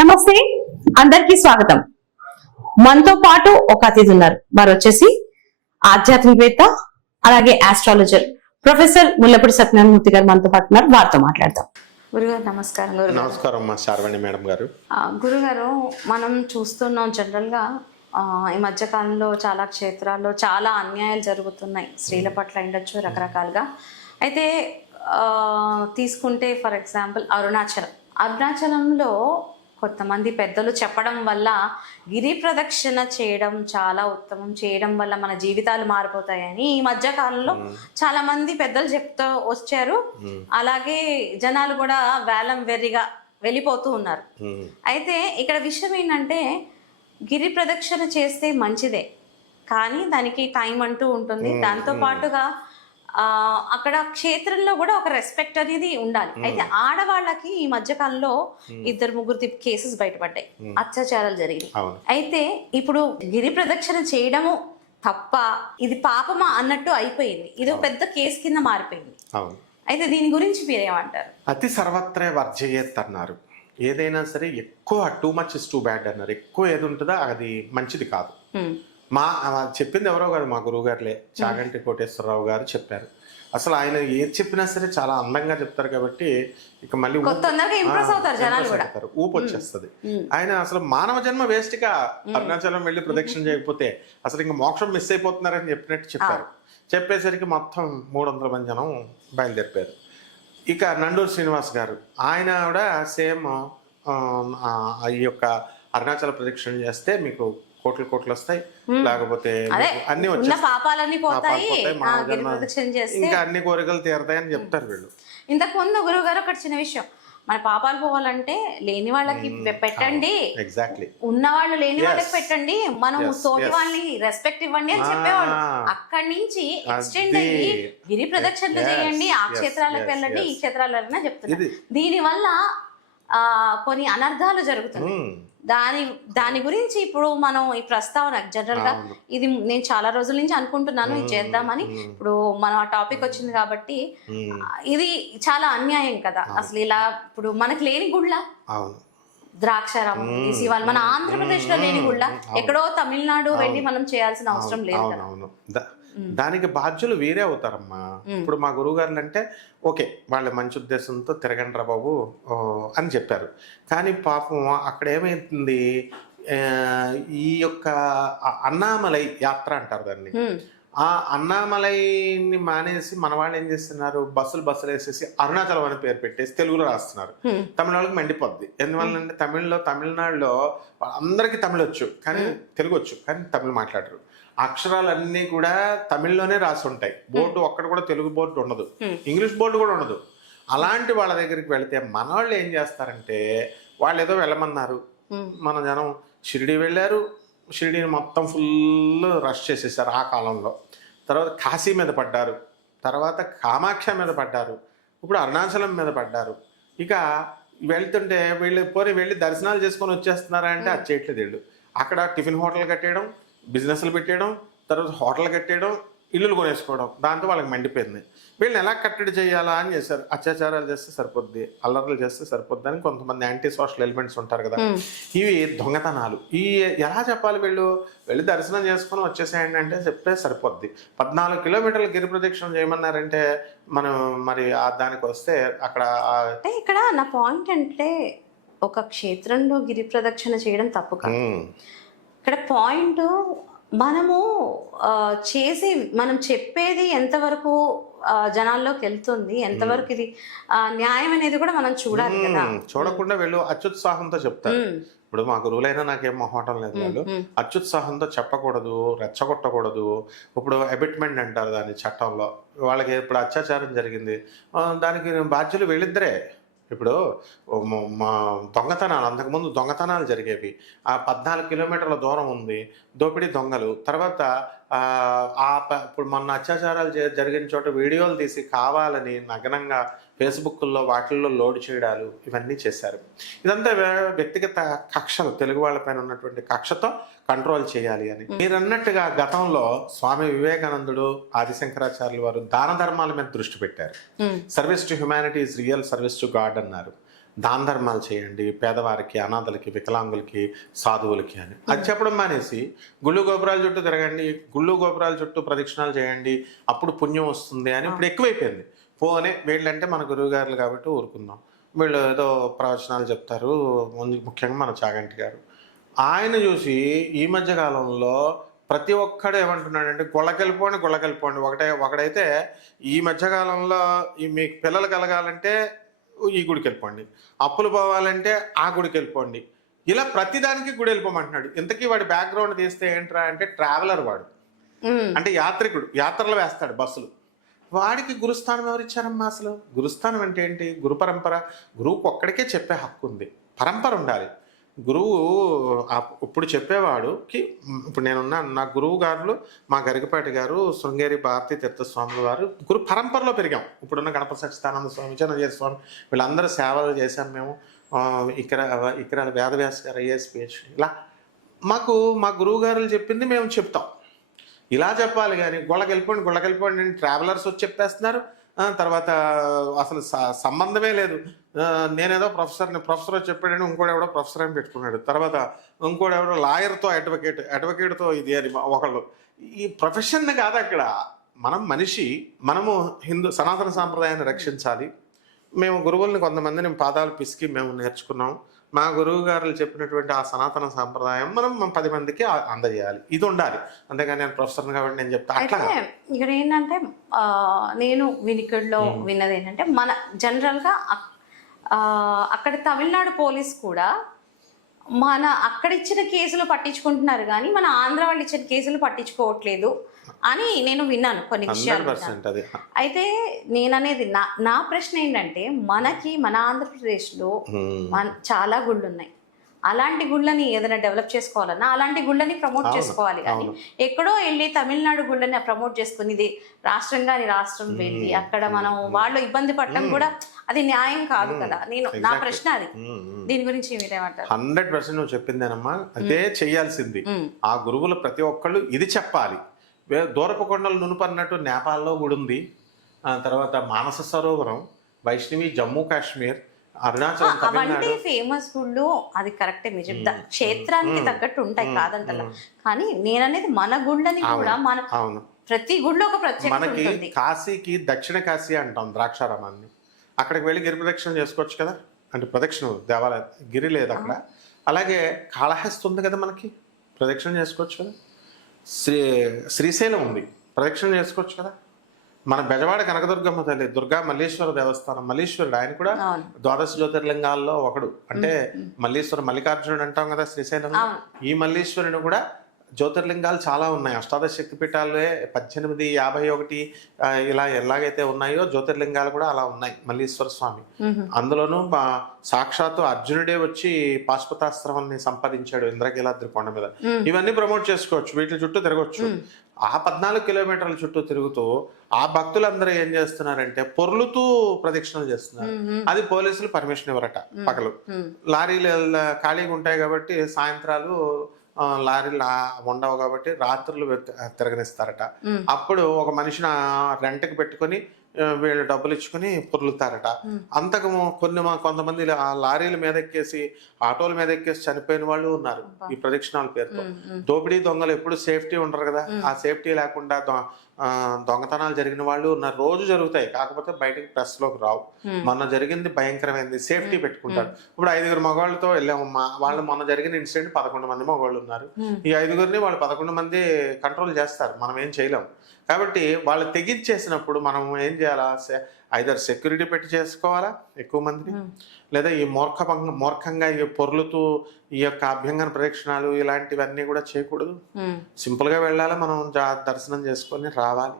నమస్తే, అందరికీ స్వాగతం. మనతో పాటు ఒక అతిథి ఉన్నారు. వారు వచ్చేసి ఆధ్యాత్మికవేత్త, అలాగే ఆస్ట్రాలజర్ ప్రొఫెసర్ ముల్లపూడి సత్యనారాయణమూర్తి గారు మనతో పాటు ఉన్నారు. వారితో మాట్లాడతాం. గురుగారు నమస్కారం. నమస్కారం మా శార్వాణి మేడం గారు. గురుగారు, మనం చూస్తున్నాం జనరల్ గా ఈ మధ్య కాలంలో చాలా క్షేత్రాల్లో చాలా అన్యాయాలు జరుగుతున్నాయి. స్త్రీల పట్ల ఉండొచ్చు రకరకాలుగా. అయితే తీసుకుంటే ఫర్ ఎగ్జాంపుల్ అరుణాచలంలో కొంతమంది పెద్దలు చెప్పడం వల్ల గిరి ప్రదక్షిణ చేయడం చాలా ఉత్తమం, చేయడం వల్ల మన జీవితాలు మారిపోతాయని ఈ మధ్య కాలంలో చాలా మంది పెద్దలు చెప్తూ వచ్చారు. అలాగే జనాలు కూడా వేలం వెర్రిగా వెళ్ళిపోతూ ఉన్నారు. అయితే ఇక్కడ విషయం ఏంటంటే, గిరి ప్రదక్షిణ చేస్తే మంచిదే, కానీ దానికి టైం అంటూ ఉంటుంది. దాంతో పాటుగా అక్కడ క్షేత్రంలో కూడా ఒక రెస్పెక్ట్ అనేది ఉండాలి. అయితే ఆడవాళ్ళకి ఈ మధ్య కాలంలో 2-3 కేసెస్ బయటపడ్డాయి, అత్యాచారాలు జరిగినాయి. అయితే ఇప్పుడు గిరి ప్రదక్షిణ చేయడము తప్ప, ఇది పాపమా అన్నట్టు అయిపోయింది. ఇది ఒక పెద్ద కేసు కింద మారిపోయింది. అయితే దీని గురించి మీరేమంటారు? అతి సర్వత్రే వర్జయేత్ అన్నారు. ఏదైనా సరే ఎక్కువ too much is too bad అన్నారు. ఎక్కువ ఏది ఉంటుందో అది మంచిది కాదు. చెప్పింది ఎవరో కాదు, మా గురువు గారులే, చాగంటి కోటేశ్వరరావు గారు చెప్పారు. అసలు ఆయన ఏది చెప్పినా సరే చాలా అందంగా చెప్తారు కాబట్టి ఇక మళ్ళీ ఊపు వచ్చేస్తుంది. ఆయన అసలు మానవ జన్మ వేస్ట్ గా అరుణాచలం వెళ్ళి ప్రదక్షిణ చేయకపోతే అసలు ఇంకా మోక్షం మిస్ అయిపోతున్నారని చెప్పినట్టు చెప్పారు. చెప్పేసరికి మొత్తం 300 మంది జనం బయలుదేరిపారు. ఇక నండూరు శ్రీనివాస్ గారు, ఆయన కూడా సేమ్ ఈ యొక్క అరుణాచల ప్రదక్షిణ చేస్తే మీకు కోట్లు వస్తాయి, లేకపోతే అన్ని వచ్చేస్తాయి, ఇంకా అన్ని కోరికలు తీరతాయని చెప్తారు వీళ్ళు. ఇంతకు ముందు గురువు గారు ఒక చిన్న విషయం, మన పాపాలు పోవాలంటే లేని వాళ్ళకి పెట్టండి, ఎగ్జాక్ట్లీ, ఉన్న వాళ్ళు లేని వాళ్ళకి పెట్టండి, మనం తోటి వాళ్ళని రెస్పెక్ట్ ఇవ్వండి అని చెప్పేవాళ్ళు. అక్కడి నుంచి ఎక్స్టెండ్ అయ్యి గిరి ప్రదక్షిణలు చేయండి, ఆ క్షేత్రాలకు వెళ్ళండి, ఈ క్షేత్రాలైనా చెప్తున్నారు. దీని వల్ల కొన్ని అనర్థాలు జరుగుతున్నాయి. దాని గురించి ఇప్పుడు మనం ఈ ప్రస్తావన జనరల్ గా ఇది నేను చాలా రోజుల నుంచి అనుకుంటున్నాను, ఇది చేద్దామని. ఇప్పుడు మనం ఆ టాపిక్ వచ్చింది కాబట్టి, ఇది చాలా అన్యాయం కదా అసలు. ఇలా ఇప్పుడు మనకి లేని గుళ్ళ ద్రాక్షారామం వాళ్ళు మన ఆంధ్రప్రదేశ్ లో లేని గుళ్ళ ఎక్కడో తమిళనాడు వెళ్ళి మనం చేయాల్సిన అవసరం లేదు కదా. దానికి బాధ్యులు వేరే అవుతారమ్మా. ఇప్పుడు మా గురువు గారులు అంటే ఓకే, వాళ్ళ మంచి ఉద్దేశంతో తిరగండి రా బాబు అని చెప్పారు. కానీ పాపం అక్కడ ఏమైతుంది, ఈ యొక్క అన్నామలై యాత్ర అంటారు దాన్ని. ఆ అన్నామలైని మానేసి మన వాళ్ళు ఏం చేస్తున్నారు, బస్సులు వేసేసి అరుణాచలం అని పేరు పెట్టేసి తెలుగులో రాస్తున్నారు. తమిళ వాళ్ళకి మండిపోద్ది. ఎందువల్లంటే తమిళనాడులో అందరికీ తమిళ వచ్చు, కానీ తెలుగు వచ్చు, కానీ తమిళ మాట్లాడరు. అక్షరాలన్నీ కూడా తమిళ్లోనే రాసి ఉంటాయి. బోర్డు ఒక్కడ కూడా తెలుగు బోర్డు ఉండదు, ఇంగ్లీష్ బోర్డు కూడా ఉండదు. అలాంటి వాళ్ళ దగ్గరికి వెళితే మన వాళ్ళు ఏం చేస్తారంటే, వాళ్ళు ఏదో వెళ్ళమన్నారు, మన జనం షిరిడి వెళ్ళారు, షిరిడిని మొత్తం ఫుల్ రష్ చేసేసారు ఆ కాలంలో. తర్వాత కాశీ మీద పడ్డారు, తర్వాత కామాఖ్య మీద పడ్డారు, ఇప్పుడు అరుణాచలం మీద పడ్డారు. ఇక వెళ్తుంటే వెళ్ళి దర్శనాలు చేసుకొని వచ్చేస్తున్నారా అంటే అది చేయట్లేదు. వీళ్ళు అక్కడ టిఫిన్ హోటల్ కట్టేయడం, బిజినెస్లు పెట్టేయడం, తర్వాత హోటల్ కట్టేయడం, ఇల్లులు కొనేసుకోవడం. దాంతో వాళ్ళకి మండిపోయింది. వీళ్ళని ఎలా కట్టడి చేయాలా అని చేశారు. అత్యాచారాలు చేస్తే సరిపోద్ది, అల్లర్లు చేస్తే సరిపోద్ది అని కొంతమంది యాంటీ సోషల్ ఎలిమెంట్స్ ఉంటారు కదా, ఇవి దొంగతనాలు. ఎలా చెప్పాలి, వెళ్ళి దర్శనం చేసుకుని వచ్చేసేయండి అంటే చెప్తే సరిపోద్ది. 14 కిలోమీటర్ల గిరి ప్రదక్షిణ చేయమన్నారంటే మనం మరి దానికి వస్తే అక్కడ ఇక్కడ నా పాయింట్ అంటే, ఒక క్షేత్రంలో గిరి ప్రదక్షిణ చేయడం తప్పు కాదు. ఇక్కడ పాయింట్, మనము మనం చెప్పేది ఎంతవరకు జనాల్లోకి వెళ్తుంది, ఎంతవరకు ఇది న్యాయం అనేది కూడా మనం చూడాలి కదా. చూడకుండా వీళ్ళు అత్యుత్సాహంతో చెప్తారు. ఇప్పుడు మా గురువులైనా నాకేం మొహమాటం లేదు, వాళ్ళు అత్యుత్సాహంతో చెప్పకూడదు, రెచ్చగొట్టకూడదు. ఇప్పుడు అబిట్మెంట్ అంటారు దాని చట్టంలో. వాళ్ళకి ఇప్పుడు అత్యాచారం జరిగింది, దానికి బాధ్యులు వీళ్ళిద్దరే. ఇప్పుడు మా దొంగతనాలు, అంతకుముందు దొంగతనాలు జరిగేవి. ఆ 14 కిలోమీటర్ల దూరం ఉంది, దోపిడీ దొంగలు. తర్వాత ఇప్పుడు మొన్న అత్యాచారాలు జరిగిన చోట వీడియోలు తీసి కావాలని నగ్నంగా ఫేస్బుక్లో వాటిల్లో లోడ్ చేయడాలు ఇవన్నీ చేశారు. ఇదంతా వ్యక్తిగత కక్షలు, తెలుగు వాళ్ళపైన ఉన్నటువంటి కక్షతో కంట్రోల్ చేయాలి అని. మీరన్నట్టుగా గతంలో స్వామి వివేకానందుడు, ఆదిశంకరాచార్యులు వారు దాన ధర్మాల మీద దృష్టి పెట్టారు. Service to humanity is real service to God అన్నారు. దాన ధర్మాలు చేయండి, పేదవారికి, అనాథలకి, వికలాంగులకి, సాధువులకి అని. అది చెప్పడం మానేసి గుళ్ళు గోపురాల చుట్టూ తిరగండి, గుళ్ళు గోపురాల చుట్టూ ప్రదక్షిణాలు చేయండి, అప్పుడు పుణ్యం వస్తుంది అని ఇప్పుడు ఎక్కువైపోయింది. పోనే వీళ్ళంటే మన గురువుగారులు కాబట్టి ఊరుకుందాం, వీళ్ళు ఏదో ప్రవచనాలు చెప్తారు, ముఖ్యంగా మన చాగంటి గారు. ఆయన చూసి ఈ మధ్య కాలంలో ప్రతి ఒక్కడు ఏమంటున్నాడంటే గుళ్ళకెళ్ళిపోండి. ఒకడైతే ఈ మధ్యకాలంలో మీకు పిల్లలు కలగాలంటే ఈ గుడికి వెళ్ళిపోండి, అప్పులు పోవాలంటే ఆ గుడికి వెళ్ళిపోండి, ఇలా ప్రతిదానికి గుడి వెళ్ళిపోమంటున్నాడు. ఇంతకీ వాడి బ్యాక్గ్రౌండ్ తీస్తే ఏంట్రా అంటే ట్రావెలర్ వాడు, అంటే యాత్రికుడు, యాత్రలు వేస్తాడు బస్సులు. వాడికి గురుస్థానం ఎవరు ఇచ్చారమ్మా? అసలు గురుస్థానం అంటే ఏంటి? గురు పరంపర. గురువుకు ఒక్కడికే చెప్పే హక్కు ఉంది, పరంపర ఉండాలి. గురువు ఇప్పుడు చెప్పేవాడుకి, ఇప్పుడు నేనున్నాను, నా గురువు గారులు మా గరికపాటి గారు, శృంగేరి భారతీ తీర్థస్వాముల వారు గురు పరంపరలో పెరిగాం. ఇప్పుడున్న గణపతి సచ్చిదానంద స్వామి, చిన్నజీర స్వామి, వీళ్ళందరూ సేవలు చేశాం మేము. ఇక్కడ వేదవ్యాస్ గారు ఐఏఎస్ PhD. ఇలా మా గురువు గారులు చెప్పింది మేము చెప్తాం. ఇలా చెప్పాలి కానీ గుళ్ళకెళ్ళిపోండి అని ట్రావెలర్స్ వచ్చి చెప్పేస్తున్నారు. తర్వాత అసలు సంబంధమే లేదు. నేనేదో ప్రొఫెసర్ చెప్పాడని ఇంకోడెవడో ప్రొఫెసర్ అని పెట్టుకున్నాడు, తర్వాత ఇంకోడెవడో లాయర్తో అడ్వకేట్తో ఇది అని ఒకళ్ళు. ఈ ప్రొఫెషన్ కాదు అక్కడ. మనము హిందూ సనాతన సాంప్రదాయాన్ని రక్షించాలి. మేము గురువుల్ని కొంతమందిని పాదాలు పిసికి మేము నేర్చుకున్నాం. మా గురువు గారు చెప్పినటువంటి ఆ సనాతన సాంప్రదాయం మనం 10 మందికి అందజేయాలి. ఇది ఉండాలి. అంతేగాని నేను ప్రొఫెసర్ని కాబట్టి నేను చెప్తా అట్లా. ఇక్కడ ఏంటంటే నేను వినికిడిలో విన్నది ఏంటంటే, మన జనరల్గా అక్కడ తమిళనాడు పోలీస్ కూడా అక్కడ ఇచ్చిన కేసులు పట్టించుకుంటున్నారు కానీ మన ఆంధ్ర వాళ్ళు ఇచ్చిన కేసులు పట్టించుకోవట్లేదు అని నేను విన్నాను కొన్ని విషయాలు. అయితే నేననేది నా ప్రశ్న ఏంటంటే, మన ఆంధ్రప్రదేశ్లో చాలా గుళ్ళు ఉన్నాయి. అలాంటి గుళ్ళని ఏదైనా డెవలప్ చేసుకోవాలన్నా అలాంటి గుళ్ళని ప్రమోట్ చేసుకోవాలి కానీ ఎక్కడో వెళ్ళి తమిళనాడు గుళ్ళని ప్రమోట్ చేసుకుని ఇది రాష్ట్రంగా రాష్ట్రం వెళ్ళి అక్కడ మనం వాళ్ళు ఇబ్బంది పడటం కూడా అది న్యాయం కాదు కదా. నా ప్రశ్న అది. దీని గురించి మీరేమంటారు? 100% నువ్వు చెప్పిందేనమ్మా, అదే చెయ్యాల్సింది. ఆ గురువులు ప్రతి ఒక్కళ్ళు ఇది చెప్పాలి. దూరపు కొండలు నునుపన్నట్టు నేపాల్లో గుడి ఉంది, తర్వాత మానస సరోవరం, వైష్ణవి జమ్మూ కాశ్మీర్, అరుణాచలం, అవన్నీ ఫేమస్ గుళ్ళు. అది కరెక్టే మీరు చెప్తా, క్షేత్రానికి తగ్గట్టు ఉంటాయి కాదంటలా. కానీ నేననేది మన గుళ్ళని కూడా మన ప్రతి గుళ్ళో ఒక ప్రత్యేకత మనకి కాశీకి దక్షిణ కాశీ అంటాం, ద్రాక్షారామాన్ని. అక్కడికి వెళ్ళి గిరి ప్రదక్షిణ చేసుకోవచ్చు కదా, అంటే ప్రదక్షిణ దేవాలయం గిరి లేదు అక్కడ. అలాగే కాళహస్తి ఉంది కదా, మనకి ప్రదక్షిణ చేసుకోవచ్చు కదా. శ్రీశైలం ఉంది, ప్రదక్షిణ చేసుకోవచ్చు కదా. మన బెజవాడ కనకదుర్గమ్మ తల్లి, దుర్గా మల్లేశ్వర దేవస్థానం, మల్లీశ్వరుడు ఆయన కూడా ద్వాదశ జ్యోతిర్లింగాల్లో ఒకడు. అంటే మల్లికార్జునుడు అంటాం కదా శ్రీశైలంలో. ఈ మల్లీశ్వరుని కూడా జ్యోతిర్లింగాలు చాలా ఉన్నాయి. అష్టాదశ శక్తిపీఠాలే 18, 51 ఇలా ఎలాగైతే ఉన్నాయో జ్యోతిర్లింగాలు కూడా అలా ఉన్నాయి. మల్లీశ్వర స్వామి అందులోనూ సాక్షాత్తు అర్జునుడే వచ్చి పాశుపతాస్త్రాన్ని సంపాదించాడు ఇంద్రకీలాద్రి కొండ మీద. ఇవన్నీ ప్రమోట్ చేసుకోవచ్చు, వీటి చుట్టూ తిరగవచ్చు. ఆ 14 కిలోమీటర్ల చుట్టూ తిరుగుతూ ఆ భక్తులందరూ ఏం చేస్తున్నారంటే పొర్లుతూ ప్రదక్షిణలు చేస్తున్నారు. అది పోలీసులు పర్మిషన్ ఇవ్వరట. పగలు లారీలు ఖాళీగా ఉంటాయి కాబట్టి, సాయంత్రాలు లారీలు ఉండవు కాబట్టి రాత్రులు తిరగనిస్తారట. అప్పుడు ఒక మనిషిని రెంట్కి పెట్టుకొని వీళ్ళు డబ్బులు ఇచ్చుకుని పొర్లుతారట. అంతకు కొంతమంది ఆ లారీల మీద ఎక్కేసి, ఆటోల మీద ఎక్కేసి చనిపోయిన వాళ్ళు ఉన్నారు ఈ ప్రదక్షిణాల పేరుతో. దోపిడీ దొంగలు ఎప్పుడు సేఫ్టీ ఉండరు కదా, ఆ సేఫ్టీ లేకుండా దొంగతనాలు జరిగిన వాళ్ళు ఉన్నారు. రోజు జరుగుతాయి, కాకపోతే బయటకు ప్రెస్లోకి రావు. మొన్న జరిగింది భయంకరమైంది, సేఫ్టీ పెట్టుకుంటారు. ఇప్పుడు 5 మగవాళ్ళతో వెళ్ళామమ్మా, వాళ్ళు మొన్న జరిగిన ఇన్సిడెంట్ 11 మంది మగవాళ్ళు ఉన్నారు. ఈ 5 వాళ్ళు 11 మంది కంట్రోల్ చేస్తారు, మనం ఏం చేయలేము. కాబట్టి వాళ్ళు తెగించేసినప్పుడు మనం ఏం చేయాలా, ఐదర్ సెక్యూరిటీ పెట్టి చేసుకోవాలా ఎక్కువ మందిని, లేదా ఈ మూర్ఖంగా ఈ పొర్లుతూ ఈ యొక్క అభ్యంగన ప్రదక్షిణాలు ఇలాంటివన్నీ కూడా చేయకూడదు. సింపుల్గా వెళ్ళాలి, మనం దర్శనం చేసుకొని రావాలి.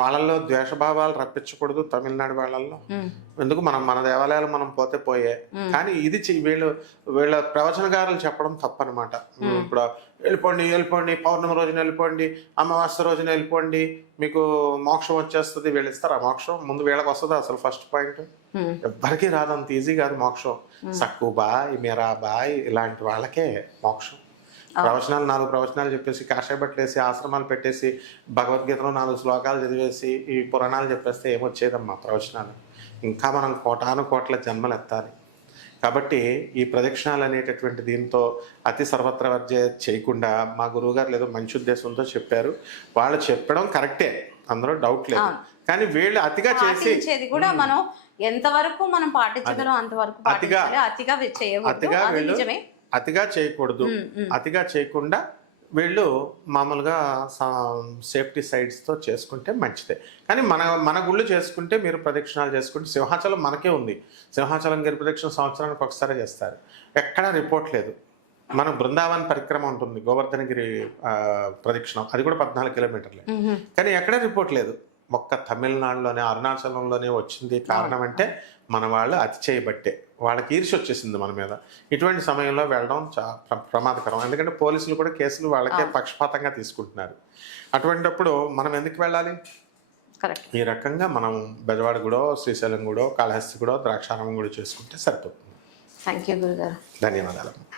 వాళ్ళల్లో ద్వేషభావాలు రప్పించకూడదు తమిళనాడు వాళ్ళల్లో. ఎందుకు మన దేవాలయాలు మనం పోయే. కానీ ఇది వీళ్ళ ప్రవచనకారులు చెప్పడం తప్పనమాట. ఇప్పుడు వెళ్ళిపోండి, పౌర్ణమి రోజున వెళ్ళిపోండి, అమావాస్య రోజున వెళ్ళిపోండి, మీకు మోక్షం వచ్చేస్తుంది. వీళ్ళు ఇస్తారు ఆ మోక్షం? ముందు వీళ్ళకి వస్తుంది అసలు ఫస్ట్ పాయింట్. ఎవ్వరికీ రాదు, అంత ఈజీ కాదు మోక్షం. సక్కుబాయ్, మీరాబాయ్ ఇలాంటి వాళ్ళకే మోక్షం. 4 ప్రవచనాలు చెప్పేసి, కాషాయ బట్టలు వేసి, ఆశ్రమాలు పెట్టేసి, భగవద్గీతలో 4 శ్లోకాలు చదివేసి, ఈ పురాణాలు చెప్పేస్తే ఏమొచ్చేదమ్మా ప్రవచనాలు? ఇంకా మనం కోటాను కోట్ల జన్మలు ఎత్తాలి. కాబట్టి ఈ ప్రదక్షిణాలు అనేటటువంటి దీంతో అతి సర్వత్ర వర్జ చేయకుండా మా గురువుగారు ఏదో మంచి ఉద్దేశంతో చెప్పారు. వాళ్ళు చెప్పడం కరెక్టే, అందులో డౌట్ లేదు. కానీ వీళ్ళు అతిగా చేసి పాటించేది కూడా మనం ఎంతవరకు మనం పాటించగలం అంతవరకు పాటించాలి. అతిగా చేయకూడదు. అతిగా అది వీళ్ళు నిజమే. అతిగా చేయకూడదు. అతిగా చేయకుండా వీళ్ళు మామూలుగా సేఫ్టీ సైడ్స్తో చేసుకుంటే మంచిదే. కానీ మన గుళ్ళు చేసుకుంటే మీరు ప్రదక్షిణాలు చేసుకుంటే, సింహాచలం మనకే ఉంది. సింహాచలం గిరి ప్రదక్షిణ సంవత్సరానికి ఒకసారి చేస్తారు, ఎక్కడా రిపోర్ట్ లేదు. మన బృందావన్ పరిక్రమ ఉంటుంది, గోవర్ధనగిరి ప్రదక్షిణం, అది కూడా 14 కిలోమీటర్లే, కానీ ఎక్కడా రిపోర్ట్ లేదు. ఒక్క తమిళనాడులోనే అరుణాచలంలోనే వచ్చింది. కారణం అంటే మన వాళ్ళు అతి చేయబట్టే, వాళ్ళకి ఈర్ష్య వచ్చేసింది మన మీద. ఇటువంటి సమయంలో వెళ్ళడం ప్రమాదకరం. ఎందుకంటే పోలీసులు కూడా కేసులు వాళ్ళకే పక్షపాతంగా తీసుకుంటున్నారు. అటువంటిప్పుడు మనం ఎందుకు వెళ్ళాలి? ఈ రకంగా మనం బెజవాడ కూడా, శ్రీశైలం కూడా, కాళహస్తి కూడా, ద్రాక్షారామం కూడా చేసుకుంటే సరిపోతుంది. థ్యాంక్ యూ గురుగారు. ధన్యవాదాలు.